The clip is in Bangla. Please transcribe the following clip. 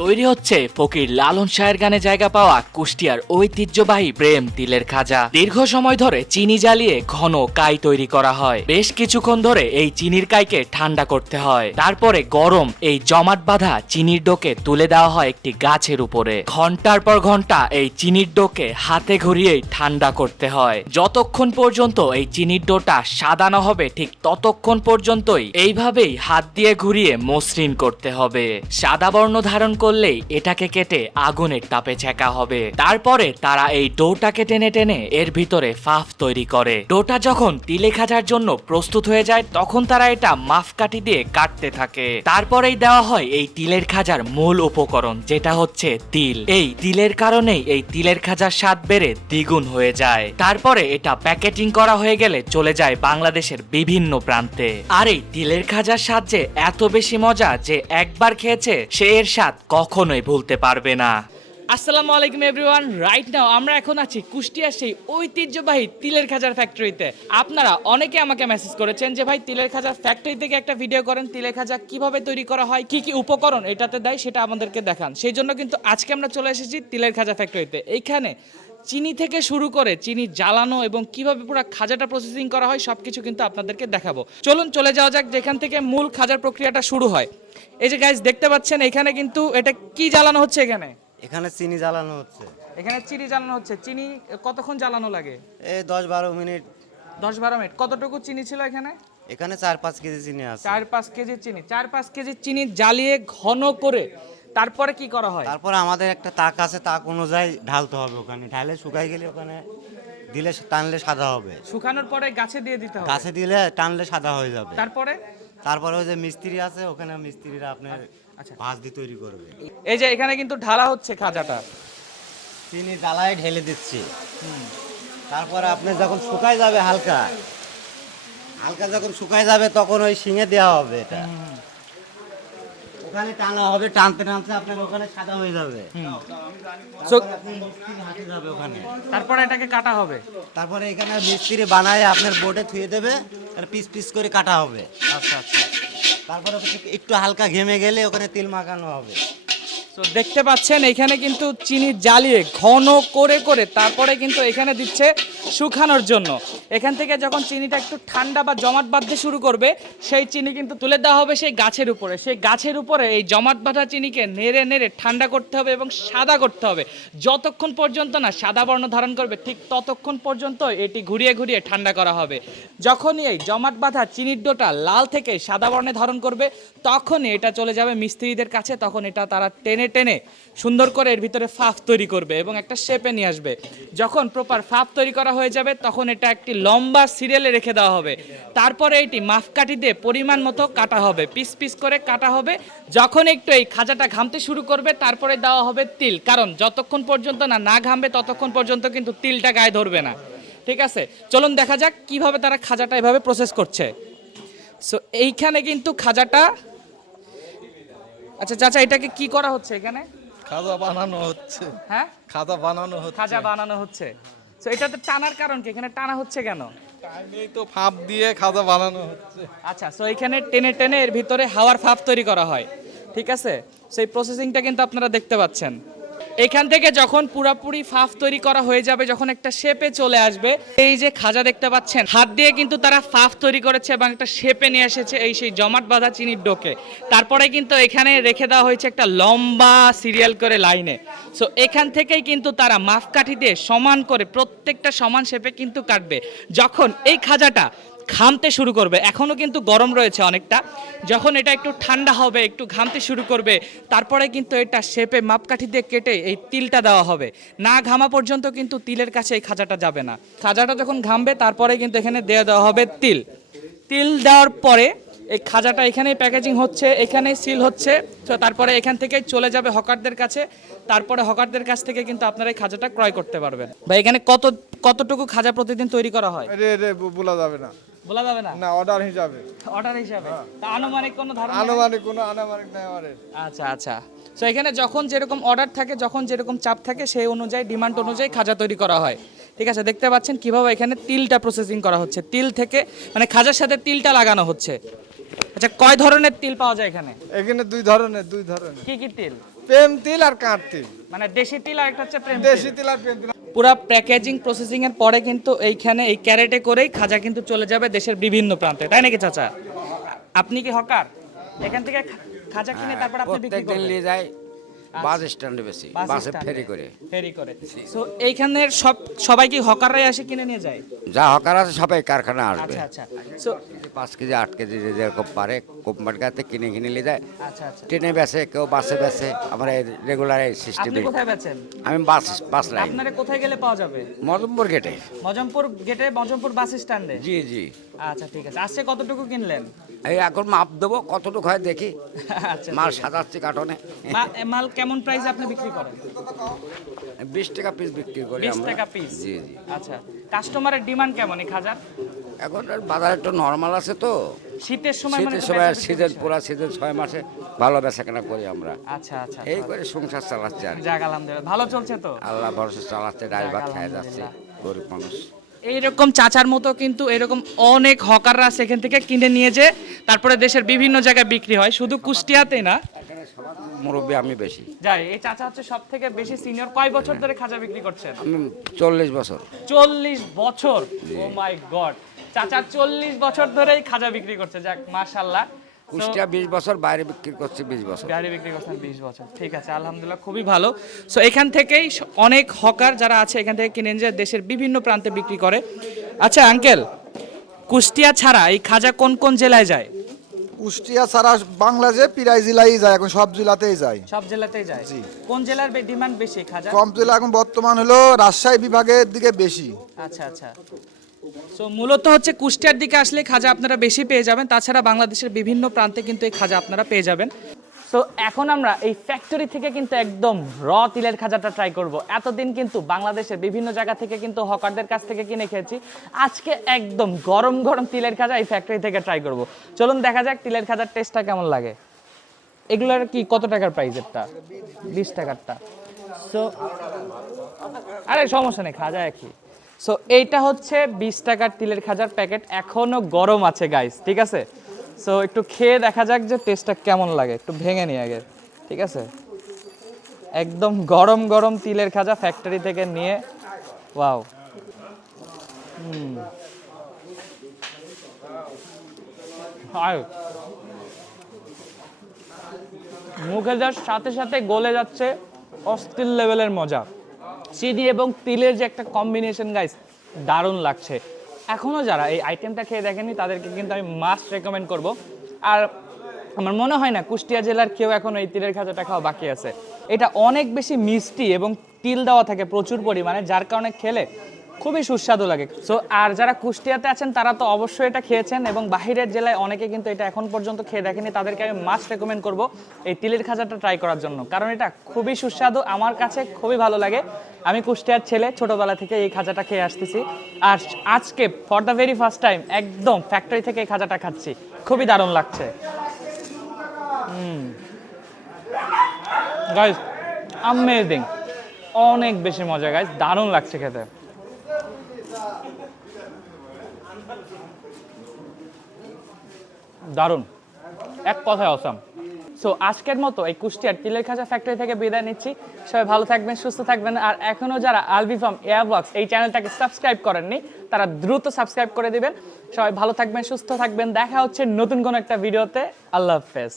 তৈরি হচ্ছে ফকির লালন শাহের গানে জায়গা পাওয়া কুষ্টিয়ার ঐতিহ্যবাহী প্রেম তিলের খাজা। দীর্ঘ সময় ধরে চিনি জ্বালিয়ে ঘন কাই তৈরি করা হয়। বেশ কিছুক্ষণ ধরে এই চিনির কাইকে ঠান্ডা করতে হয়। তারপরে গরম এই জমাট বাঁধা চিনির ডোকে তুলে দেওয়া হয় একটি গাছের উপরে। ঘণ্টার পর ঘণ্টা এই চিনির ডোকে হাতে ঘুরিয়েই ঠান্ডা করতে হয়। যতক্ষণ পর্যন্ত এই চিনির ডোটা সাদানো হবে, ঠিক ততক্ষণ পর্যন্তই এইভাবেই হাত দিয়ে ঘুরিয়ে মসৃণ করতে হবে। সাদা বর্ণ ধারণ করলেই এটাকে কেটে আগুনের তাপে ছেঁকা হবে। তারপরে তারা এই ডোটাকে টেনে টেনে এর ভিতরে ফাফ তৈরি করে। ডোটা যখন তিলে খাজার জন্য প্রস্তুত হয়ে যায়, তখন তারা এটা মাফকাঠি দিয়ে কাটতে থাকে। তারপরেই দেওয়া হয় এই তিলের খাজার মূল উপকরণ, যেটা হচ্ছে তিল। এই তিলের কারণেই এই তিলের খাজার স্বাদ বেড়ে দ্বিগুণ হয়ে যায়। তারপরে এটা প্যাকেটিং করা হয়ে গেলে চলে যায় বাংলাদেশের বিভিন্ন প্রান্তে। আর এই তিলের খাজার স্বাদ যে এত বেশি মজা যে একবার খেয়েছে, সে এর স্বাদ কখনোই ভুলতে পারবে না। আসসালামু আলাইকুম এভরিওয়ান রাইট নাও আমরা এখন আছি কুষ্টিয়ার সেই ঐতিহ্যবাহী তিলের খাজার ফ্যাক্টরিতে আপনারা অনেকে আমাকে মেসেজ করেছেন যে, ভাই, তিলের খাজার ফ্যাক্টরি থেকে একটা ভিডিও করেন। তিলের খাজা কীভাবে তৈরি করা হয়? কি কি উপকরণ এটাতে দেয়? সেটা আমাদেরকে দেখান। সেই জন্য কিন্তু আজকে আমরা চলে এসেছি তিলের খাজা ফ্যাক্টরিতে এইখানে চিনি থেকে শুরু করে চিনি জ্বালানো এবং কীভাবে পুরো খাজাটা প্রসেসিং করা হয় সবকিছু কিন্তু আপনাদেরকে দেখাবো। চলুন চলে যাওয়া যাক যেখান থেকে মূল খাজার প্রক্রিয়াটা শুরু হয়। এই যে গাইজ দেখতে পাচ্ছেন এখানে কিন্তু এটা কি জ্বালানো হচ্ছে এখানে? এখানে চিনি জ্বালানো হচ্ছে। এখানে চিনি জ্বালানো হচ্ছে। চিনি কতক্ষণ জ্বালানো লাগে? এই দশ বারো মিনিট। দশ বারো মিনিট। কতটুকু চিনি ছিল এখানে? এখানে চার পাঁচ কেজি চিনি আছে। চার পাঁচ কেজি চিনি। চার পাঁচ কেজি চিনি জ্বালিয়ে ঘন করে তারপরে কি করা হয়? তারপরে আমাদের একটা তাক আছে তাক অনুযায়ী ঢালতে হবে ওখানে। ঢালে শুকাই গেলে ওখানে দিলে টানলে সাদা হবে। শুকানোর পরে গাছে দিয়ে দিতে হবে? গাছে দিলে টানলে সাদা হয়ে যাবে। তারপরে? তারপরে ওই যে মিস্ত্রি আছে ওখানে মিস্ত্রিরা আপনার আচ্ছা। ভাঁজ দিয়ে তৈরি করবে। এই যে এখানে কিন্তু ঢালা হচ্ছে খাজাটা চিনি জ্বালায় ঢেলে দিচ্ছি। তারপরে আপনি যখন শুকাই যাবে হালকা হালকা যখন শুকাই যাবে তখন ওই শিঙে দেওয়া হবে এটা। ওখানে টানা হবে টানতে টানতে আপনার ওখানে সাদা হয়ে যাবে। তারপরে হাতে যাবে ওখানে। তারপরে এটাকে কাটা হবে? তারপরে এখানে মিস্ত্রি বানায় আপনার বোর্ডে থুয়ে দেবে আর পিস পিস করে কাটা হবে। আচ্ছা আচ্ছা। তারপরে একটু হালকা ঘেমে গেলে ওখানে তেল মাখানো হবে। তো দেখতে পাচ্ছেন, এখানে কিন্তু চিনি জ্বালিয়ে ঘন করে করে তারপরে কিন্তু এখানে দিচ্ছে শুকানোর জন্য। এখান থেকে যখন চিনিটা একটু ঠান্ডা বা জমাট বাঁধতে শুরু করবে, সেই চিনি কিন্তু তুলে দেওয়া হবে সেই গাছের উপরে। সেই গাছের উপরে এই জমাট বাঁধা চিনিকে নেড়ে নেড়ে ঠান্ডা করতে হবে এবং সাদা করতে হবে। যতক্ষণ পর্যন্ত না সাদা বর্ণ ধারণ করবে, ঠিক ততক্ষণ পর্যন্ত এটি ঘুরিয়ে ঘুরিয়ে ঠান্ডা করা হবে। যখনই এই জমাট বাঁধা চিনির ডোটা লাল থেকে সাদা বর্ণে ধারণ করবে, তখনই এটা চলে যাবে মিস্ত্রিদের কাছে, তখন এটা তারা টেনে টেনে সুন্দর করে এর ভিতরে ফাফ তৈরি করবে এবং একটা শেপে নিয়ে আসবে। যখন প্রপার ফাফ তৈরি করা হয়ে যাবে, তখন এটা একটি লম্বা সিরিয়ালে রেখে দেওয়া হবে। তারপরে এটি মাপকাঠি দিয়ে পরিমাণ মতো কাটা হবে, পিস পিস করে কাটা হবে। যখন একটু এই খাজাটা ঘামতে শুরু করবে, তারপরে দেওয়া হবে তিল। কারণ যতক্ষণ পর্যন্ত না না ঘামবে, ততক্ষণ পর্যন্ত কিন্তু তিলটা গায়ে ধরবে না। ঠিক আছে? চলুন দেখা যাক কীভাবে তারা খাজাটা এভাবে প্রসেস করছে। সো এইখানে কিন্তু খাজাটা আচ্ছা চাচা এটাকে কি করা হচ্ছে এখানে? খাজা বানানো হচ্ছে। হ্যাঁ? খাজা বানানো হচ্ছে। খাজা বানানো হচ্ছে। তো এটাতে টানার কারণ কি? এখানে টানা হচ্ছে কেন? টানেই তো ফাঁপ দিয়ে খাজা বানানো হচ্ছে। আচ্ছা সো এখানে টেনে টেনে এর ভিতরে হাওয়ার ফাঁপ তৈরি করা হয়। ঠিক আছে? সেই প্রসেসিংটা কিন্তু আপনারা দেখতে পাচ্ছেন। এখান থেকে যখন পুরাপুরি ফাফ তৈরি করা হয়ে যাবে, যখন একটা শেপে চলে আসবে, এই যে খাজা দেখতে পাচ্ছেন, হাত দিয়ে কিন্তু তারা ফাফ তৈরি করেছে এবং একটা শেপে নিয়ে এসেছে এই সেই জমাট বাঁধা চিনির ডোকে। তারপরে কিন্তু এখানে রেখে দেওয়া হয়েছে একটা লম্বা সিরিয়াল করে লাইনে। সো এখান থেকেই কিন্তু তারা মাপকাঠি দিয়ে সমান করে, প্রত্যেকটা সমান শেপে কিন্তু কাটবে। যখন এই খাজাটা ঘামতে শুরু করবে। এখনও কিন্তু গরম রয়েছে অনেকটা। যখন এটা একটু ঠান্ডা হবে, একটু ঘামতে শুরু করবে, তারপরে কিন্তু এটা শেপে মাপকাঠি দিয়ে কেটে এই তিলটা দেওয়া হবে। না ঘামা পর্যন্ত কিন্তু তিলের কাছে এই খাজাটা যাবে না। খাজাটা যখন ঘামবে, তারপরে কিন্তু এখানে দেওয়া দেওয়া হবে তিল। তিল দেওয়ার পরে এই খাজাটা এখানেই প্যাকেজিং হচ্ছে, এখানেই সিল হচ্ছে। তো তারপরে এখান থেকে চলে যাবে হকারদের কাছে। তারপরে হকারদের কাছ থেকে কিন্তু আপনারা এই খাজাটা ক্রয় করতে পারবেন। বা এখানে কত, কতটুকু খাজা প্রতিদিন তৈরি করা হয়? বলা যাবে না। বলা যাবে না? না অর্ডার হিসাবে। অর্ডার হিসাবে। তা আনুমানিক কোনো ধারণা আনুমানিক কোনো আনুমানিক নাই আমাদের। আচ্ছা আচ্ছা। তো এখানে যখন যেরকম অর্ডার থাকে যখন যেরকম চাপ থাকে সেই অনুযায়ী ডিমান্ড অনুযায়ী খাজা তৈরি করা হয়। ঠিক আছে দেখতে পাচ্ছেন কীভাবে এখানে তিলটা প্রসেসিং করা হচ্ছে। তিল থেকে মানে খাজার সাথে তিলটা লাগানো হচ্ছে। আচ্ছা কয় ধরনের তিল পাওয়া যায় এখানে? এখানে দুই ধরনের দুই ধরনের। কি কি তিল? প্রেম তিল আর কাঠ তিল। মানে দেশি তিল আর একটা হচ্ছে প্রেম দেশি তিল আর প্রেম তিল। পুরো প্যাকেজিং প্রসেসিং এর পরে কিন্তু এইখানে এই ক্যারেটে করেই খাজা কিন্তু চলে যাবে দেশের বিভিন্ন প্রান্তে। তাই নাকি চাচা? আপনি কি হকার? এখান থেকে খাজা কিনে তারপর আপনি বিক্রি করবেন। নিয়ে যায় বাস স্ট্যান্ডে বেশি বাসে ফেরি করে। ফেরি করে। সো এইখানের সব সবাই কি হকাররাই আসে কিনে নিয়ে যায়? যা হকার আছে সবাই কারখানা আসবে। আচ্ছা আচ্ছা। সো পাঁচ কেজি আট কেজি যে যেরকম পারে কোম্পানির কাছে কিনে কিনে নিয়ে যায়। আচ্ছা আচ্ছা। ট্রেনে বেসে কেউ বাসে বেসে আমার রেগুলার এই সিস্টেমে আমি বাস বাস লাইন আপনারা কোথায় গেলে পাওয়া যাবে? মজমপুর গেটে মজমপুর গেটে মজমপুর বাস স্ট্যান্ডে জি জি। আচ্ছা ঠিক আছে। আজকে কতটুকু কিনলেন? এই এখন মাপ দেবো কতটুকু হয় দেখি। আচ্ছা মাল। সাজাচ্ছি এ মাল কেমন প্রাইস আপনি বিক্রি করেন? বিশ টাকা পিস বিক্রি করি বিশ টাকা পিস জি জি। আচ্ছা। কাস্টমারের ডিমান্ড কেমন এই খাজার? এখন আর বাজার একটু নর্মাল আছে তো। শীতের সময় মানে শীতের সময় বেশি পুরা সিজন ছয় মাসে ভালো বেচা কেনা করি আমরা। আচ্ছা আচ্ছা এই করে সংসার চালাচ্ছে আর যাক আলহামদুলিল্লাহ। ভালো চলছে তো? আল্লাহ ভরসা চালাচ্ছে ডাল ভাত খায় যাচ্ছে গরিব মানুষ। এইরকম চাচার মতো কিন্তু এরকম অনেক হকাররা সেখান থেকে কিনে নিয়ে যে তারপরে দেশের বিভিন্ন জায়গায় বিক্রি হয়। শুধু কুষ্টিয়াতে না। মুরব্বী আমি বেশি। যাই এই চাচা হচ্ছে সব থেকে বেশি সিনিয়র কয় বছর ধরে খাজা বিক্রি করছেন? আমি চল্লিশ বছর। চল্লিশ বছর? ও মাই গড চাচা চল্লিশ বছর ধরেই খাজা বিক্রি করছে যাক মাশাল্লাহ কুষ্টিয়া বিশ বছর বাইরে বিক্রি করছে বিশ বছর। গাড়ি বিক্রি করছেন বিশ বছর। ঠিক আছে আলহামদুলিল্লাহ খুবই ভালো। সো এখান থেকেই অনেক হকার যারা আছে এখান থেকে কিনে নিয়ে যায় দেশের বিভিন্ন প্রান্তে বিক্রি করে। আচ্ছা আঙ্কেল কুষ্টিয়া ছাড়া এই খাজা কোন কোন জেলায় যায়? কুষ্টিয়া ছাড়া বাংলাদেশে প্রায় জেলায় যায় এখন সব জেলাতেই যায়। সব জেলাতেই যায়? কোন জেলার ডিমান্ড বেশি খাজা? কম জেলা এখন বর্তমান হলো রাজশাহী বিভাগের দিকে বেশি। আচ্ছা আচ্ছা। সো মূলত হচ্ছে কুষ্টিয়ার দিকে আসলে খাজা আপনারা বেশি পেয়ে যাবেন। তাছাড়া বাংলাদেশের বিভিন্ন প্রান্তে কিন্তু এই খাজা আপনারা পেয়ে যাবেন। সো এখন আমরা এই ফ্যাক্টরি থেকে কিন্তু একদম র তিলের খাজাটা ট্রাই করব। এতদিন কিন্তু বাংলাদেশের বিভিন্ন জায়গা থেকে কিন্তু হকারদের কাছ থেকে কিনে খেয়েছি। আজকে একদম গরম গরম তিলের খাজা এই ফ্যাক্টরি থেকে ট্রাই করব। চলুন দেখা যাক তিলের খাজার টেস্টটা কেমন লাগে। এগুলোর কি কত টাকার প্রাইসেরটা বিশ টাকারটা। সো আরে সমস্যা নেই, খাজা একই। সো এইটা হচ্ছে বিশ টাকার তিলের খাজার প্যাকেট। এখনও গরম আছে গাইস ঠিক আছে? সো একটু খেয়ে দেখা যাক যে টেস্টটা কেমন লাগে। একটু ভেঙে নিই আগে, ঠিক আছে? একদম গরম গরম তিলের খাজা ফ্যাক্টরি থেকে নিয়ে ওয়াও মুখে যাওয়ার সাথে সাথে গলে যাচ্ছে অস্থির লেভেলের মজা। চিনি এবং তিলের যে একটা কম্বিনেশন গাইস দারুণ লাগছে। এখনও যারা এই আইটেমটা খেয়ে দেখেনি তাদেরকে কিন্তু আমি মাস্ট রেকমেন্ড করব। আর আমার মনে হয় না, কুষ্টিয়া জেলার কেউ এখন এই তিলের খাজাটা খাওয়া বাকি আছে। এটা অনেক বেশি মিষ্টি এবং তিল দেওয়া থাকে প্রচুর পরিমাণে, যার কারণে খেলে খুবই সুস্বাদু লাগে। সো আর যারা কুষ্টিয়াতে আছেন, তারা তো অবশ্যই এটা খেয়েছেন এবং বাহিরের জেলায় অনেকে কিন্তু এটা এখন পর্যন্ত খেয়ে দেখেনি। তাদেরকে আমি মাস্ট রেকমেন্ড করব এই তিলের খাজাটা ট্রাই করার জন্য। কারণ এটা খুবই সুস্বাদু, আমার কাছে খুবই ভালো লাগে। আমি কুষ্টিয়ার ছেলে, ছোটোবেলা থেকে এই খাজাটা খেয়ে আসতেছি। আর আজকে for the very first time একদম ফ্যাক্টরি থেকে এই খাজাটা খাচ্ছি। খুবই দারুণ লাগছে। অনেক বেশি মজা গাইস দারুণ লাগছে খেতে। দারুণ। এক কথায় অসাম সো আজকের মতো এই কুষ্টিয়ার তিলের খাঁচা ফ্যাক্টরি থেকে বিদায় নিচ্ছি। সবাই ভালো থাকবেন, সুস্থ থাকবেন। আর এখনও যারা আলবি ফার্ম এয়ারবক্স এই চ্যানেলটাকে সাবস্ক্রাইব করেননি, তারা দ্রুত সাবস্ক্রাইব করে দিবেন। সবাই ভালো থাকবেন, সুস্থ থাকবেন। দেখা হচ্ছে নতুন কোনো একটা ভিডিওতে আল্লাহ হাফেজ।